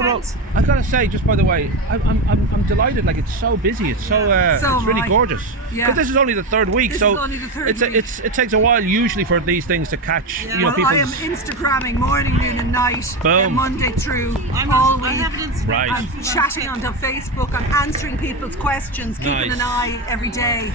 coming up. I gotta say, just by the way, I'm delighted. Like, it's so busy. It's it's really gorgeous. Yeah. Because this is only the third week, it takes a while usually for these things to catch. Yeah. You know, I am Instagramming morning, noon, and night, Monday through all week. Right. I'm chatting on Facebook. I'm answering people's questions, keeping an eye every day.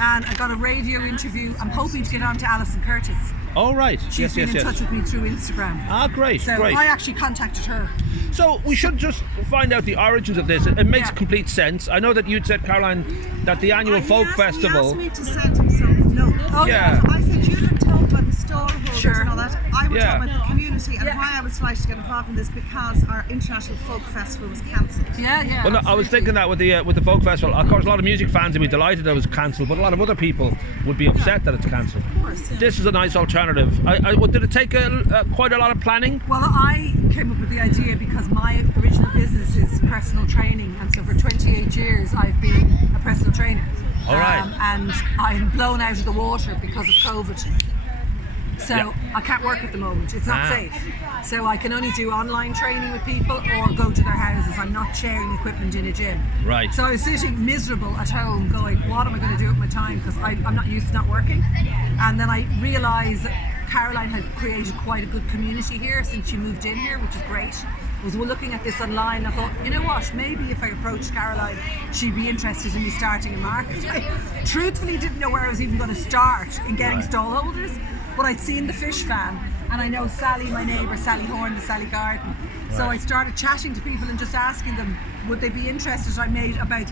And I got a radio interview. I'm hoping to get on to Alison Curtis. Oh, right. She's been in touch with me through Instagram. Ah, great. So great. I actually contacted her. So we should just find out the origins of this. It makes complete sense. I know that you'd said, Caroline, that the annual folk festival. He asked me to send him some notes. Oh, yeah. So I said, you didn't talk about the stallholders and all that. I would talk about the community and why I was trying to get involved in this, because our International Folk Festival was cancelled. Yeah. Well, no, I was thinking that with the folk festival. Of course, a lot of music fans would be delighted that it was cancelled, but a lot of other people would be upset that it's cancelled. Of course. Yeah. This is a nice alternative. Did it take quite a lot of planning? Well, I came up with the idea because my original business is personal training, and so for 28 years I've been a personal trainer. All right. And I'm blown out of the water because of COVID. So I can't work at the moment. It's not safe. So I can only do online training with people or go to their houses. I'm not sharing equipment in a gym. Right. So I was sitting miserable at home going, what am I going to do with my time? Because I'm not used to not working. And then I realised that Caroline had created quite a good community here since she moved in here, which is great. I was looking at this online and I thought, you know what, maybe if I approached Caroline, she'd be interested in me starting a market. I truthfully didn't know where I was even going to start in getting stallholders, but I'd seen the fish fan, and I know Sally, my neighbour, Sally Horn, the Sally Garden. So I started chatting to people and just asking them, would they be interested? I made about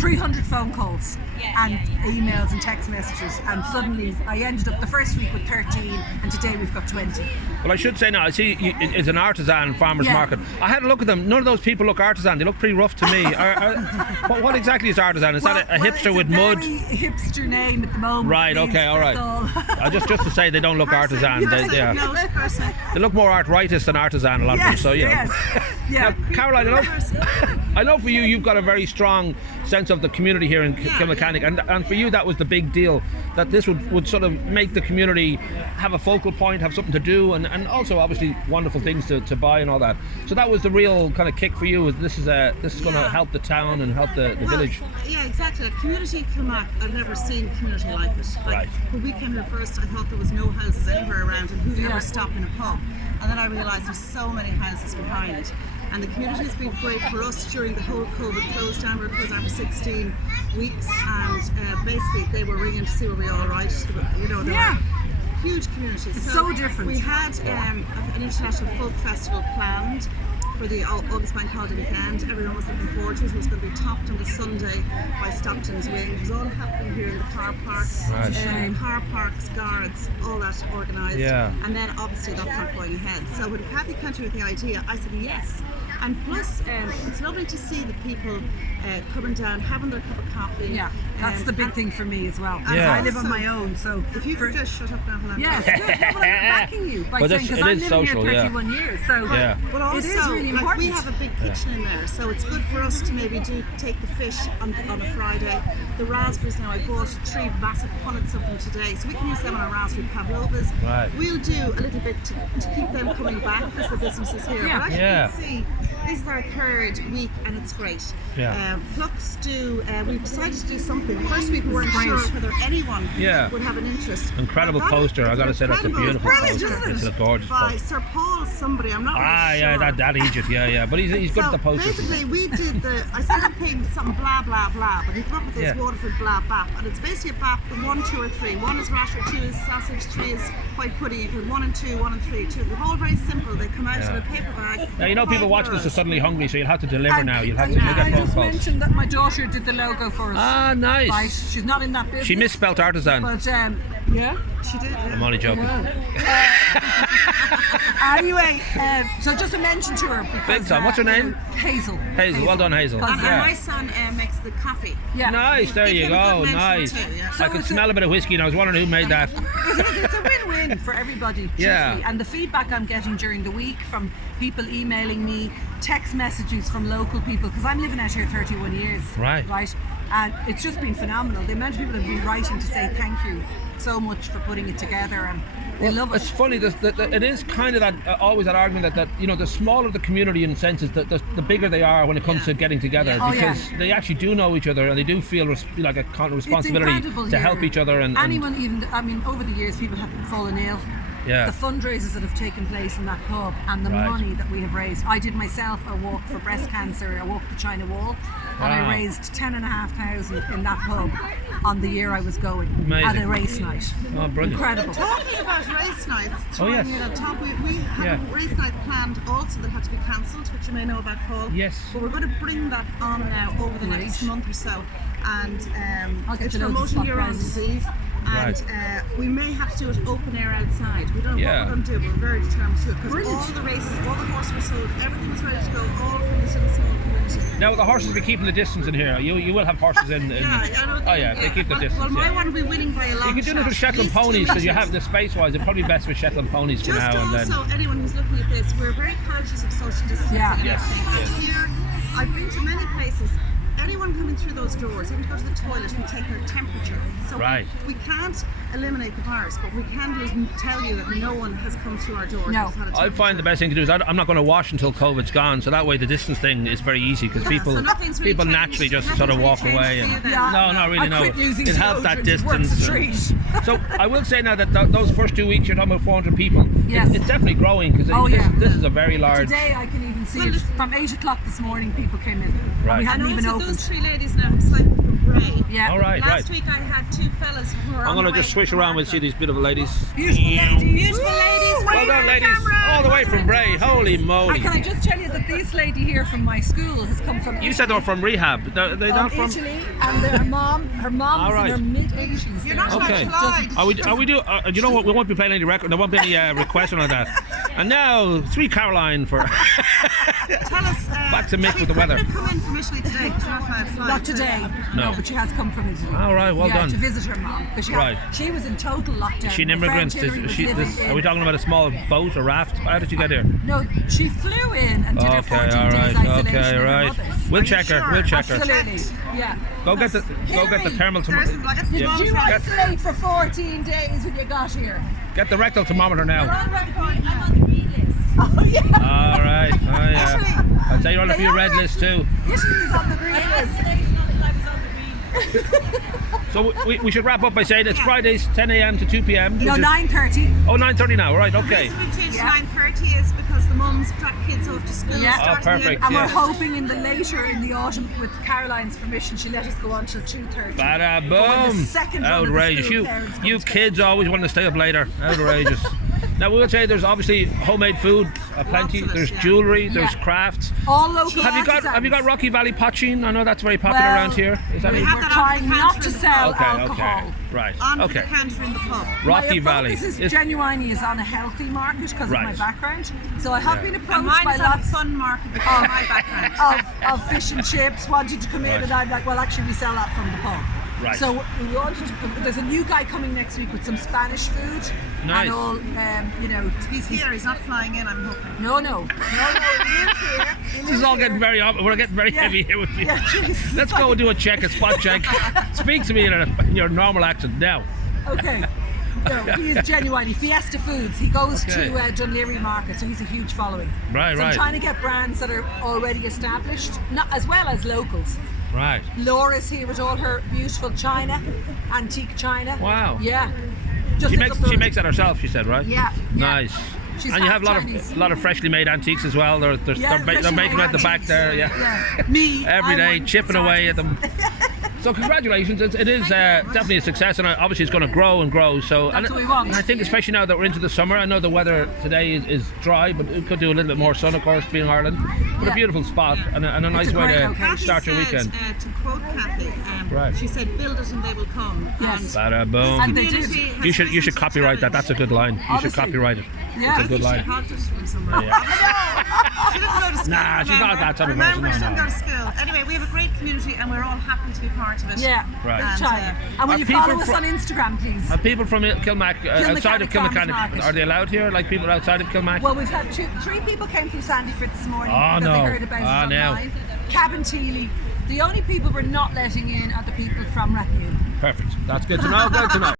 300 phone calls and emails and text messages, and suddenly I ended up the first week with 13, and today we've got 20. Well, I should say now, I see it's an artisan farmers market. I had a look at them. None of those people look artisan. They look pretty rough to me. What exactly is artisan? Is that a hipster with mud? It's a very hipster name at the moment. Right, okay, all right. Just to say they don't look artisan. They look more arthritis than artisan, a lot of them. So yeah. Now, Caroline, I know for you, you've got a very strong sense of the community here in Kilmacanogue, and for you that was the big deal, that this would sort of make the community have a focal point, have something to do, and also obviously wonderful things to buy and all that. So that was the real kind of kick for you, is this is going to help the town and help the village. Yeah, exactly. Community Kilmac, I've never seen community like it. When we came here first, I thought there was no houses anywhere around, and who'd ever stop in a pub? And then I realised there's so many houses behind. And the community has been great for us during the whole COVID close down. We were closed down for 16 weeks, and basically they were ringing to see were we all right. You know, they were huge community. It's so different. We had an international folk festival planned for the August Bank Holiday weekend. Everyone was looking forward to it. It was going to be topped on the Sunday by Stockton's Wing. It was all happening here in the car parks. Car parks, guards, all that organised. Yeah. And then obviously that's not going ahead. So when Cathy came to me with the idea, I said yes. And plus, it's lovely to see the people coming down, having their cup of coffee. Yeah, that's the big thing for me as well. I live on my own, so if you could just shut up now. Yes, well, I'm backing you by saying, because I'm living here 31 years, so but also, it is really important. We have a big kitchen in there, so it's good for us to maybe take the fish on a Friday. The raspberries now, I bought 3 massive punnets of them today, so we can use them on our raspberry pavlovas. Right. We'll do a little bit to keep them coming back as the business is here. But as you can see, this is our 3rd week and it's great. Plucks we decided to do something. The first week we weren't sure whether anyone would have an interest. Incredible poster, I gotta say, that's a beautiful poster. It's a gorgeous by poster. Sir Paul somebody, I'm not really sure. that Egypt, but he's good at the poster. Basically we did I started paying something blah blah blah, but he came up with this Waterford blah bap, and it's basically a bap with 1, 2 or 3. 1 is rasher, 2 is sausage, 3 is white pudding. You can 1 and 2, 1 and 3, 2. They're all very simple. They come out in a paper bag. Now, you know, people watch this are suddenly hungry, so you'll have to deliver now. You'll have to get I phone just calls. mentioned that my daughter did the logo for us. Ah, nice. Right, she's not in that business. She misspelt artisan. But she did. I'm only joking. Anyway, so just a mention to her because big time. What's her name? Hazel. Hazel. Well done, Hazel. And my son makes the coffee. Yeah. Nice. There you go. Nice. So I could smell a bit of whiskey, and I was wondering who made that. It's a win-win for everybody. Yeah. And the feedback I'm getting during the week from people emailing me, text messages from local people, because I'm living out here 31 years. Right. And it's just been phenomenal. The amount of people have been writing to say thank you so much for putting it together, and they love it. It's funny, it is kind of that always that argument that you know, the smaller the community in senses, the bigger they are when it comes to getting together, because they actually do know each other and they do feel like a kind of responsibility to help each other. And anyone, even I mean, over the years, people have fallen ill. The fundraisers that have taken place in that pub and the money that we have raised. I did myself a walk for breast cancer. I walked the China Wall, and I raised 10,500 in that pub on the year I was going. At a race night. Oh, brilliant! Incredible. Talking about race nights, we had a race night planned also that had to be cancelled, which you may know about, Paul. Yes. But we're going to bring that on now over the next month or so, and it's promoting your own disease. And we may have to do it open air outside. We don't know what we're going to do, but we're very determined to do it, because all the races, all the horses were sold, everything was ready to go, all from this little small community. Now the horses will be keeping the distance in here. You will have horses in. They keep the distance. Well, my one will be winning by a long shot. You can do little Shetland ponies, because you have the space-wise. It'd probably be best with Shetland ponies for now and then. Just also, anyone who's looking at this, we're very conscious of social distancing and everything. And here, I've been to many places. Anyone coming through those doors, even to go to the toilet, we take their temperature. So we can't eliminate the virus, but we can do is tell you that no one has come through our doors. No. I find the best thing to do is I'm not going to wash until COVID's gone, so that way the distance thing is very easy, because people naturally just sort of walk away. And, no, not really. No, it helps that distance. So I will say now that those first 2 weeks you're talking about 400 people. Yes. It's definitely growing, because this is a very large. Today I can even see it. From 8 o'clock this morning, people came in. Right. We hadn't even opened. Those 3 ladies now have cycled from Bray. Yeah. All right. Last week I had 2 fellas who were I'm going to just switch around and see these beautiful ladies. Beautiful ladies. Well done, ladies. All the way from Bray. Holy moly. And can I just tell you that this lady here from my school has come from You said they were from rehab. They're not from Italy, and her mom's in her mid-80s. You're not allowed to lie. You know what? We won't be playing any record. There won't be any requests on that. And now 3 Caroline for. Tell us. Back to Mick with the weather. Come in from Italy today. Not today. No, but she has come from Italy. All right, well done. To visit her mom, because she was in total lockdown. Is she an immigrant? Are we talking about a small boat or raft? How did you get here? No, she flew in and did her 14 days isolation. Okay, all right. We'll check her. Absolutely. Yeah. Go get the thermal thermometer. Did you isolate for 14 days when you got here? Get the rectal thermometer now. I'm on the green list. Oh yeah. All right. Oh yeah. I'd say you're on a few red lists too. Italy's on the green list. So we should wrap up by saying it's Fridays 10 a.m. to 2 p.m. No, 9:30. Oh, 9:30 now. Right. Okay. The reason we changed to 9:30 is because the mums drop kids off to school. Oh, perfect. And we're hoping in the autumn, with Caroline's permission, she'll let us go on till 2:30. Bada boom! Outrageous. You kids always want to stay up later. Outrageous. Now we will say there's obviously homemade food, plenty. There's jewellery, there's crafts. All local. Have you got Rocky Valley poaching? I know that's very popular around here. Is that we're trying not to sell alcohol. Okay. Right. On the counter in the pub. Rocky Valley. This is genuinely on a healthy market because of my background. So I have been approached by lots of fun market because of my background. of fish and chips, wanting to come in, and I'm like, well, actually, we sell that from the pub. Right. So we wanted to. There's a new guy coming next week with some Spanish food. Nice. And all, he's here. He's not flying in. I'm hoping. No. He lives here. This is all getting we're getting very heavy here with you. Yeah, let's go and do a spot check. Speak to me in your normal accent now. Okay. No, he is genuinely Fiesta Foods. He goes to Dunleary Market, so he's a huge following. Right. I'm trying to get brands that are already established, not as well as locals. Right. Laura's here with all her beautiful china, antique china. Wow. Yeah. She makes that herself, she said, right? Yeah. Nice. And you have a lot of freshly made antiques as well. They're making at the back there. Yeah. Me. Every day, chipping away at them. So congratulations, it is definitely a success, and obviously it's going to grow and grow. So that's what we want. And I think especially now that we're into the summer, I know the weather today is dry, but it could do a little bit more sun, of course, being Ireland. But a beautiful spot and a nice way to start your weekend. To quote Cathy, she said, "Build it and they will come." Yes. Bada boom. And they did. You should copyright that. That's a good line. You should copyright it. Yeah. It's a good line. Nah, she's not that type of person. Remember, she didn't go to school. Anyway, we have a great community and we're all happy to be part of it. Yeah, right. And will you follow us on Instagram, please? Are people from Kilmac, outside of Kilmacanogue, are they allowed here? Like people outside of Kilmac? Well, we've had 3 people came from Sandyford this morning because they heard about it online. Cabin Teely, The only people we're not letting in are the people from Rathnew. Perfect. That's good to know. Good to know.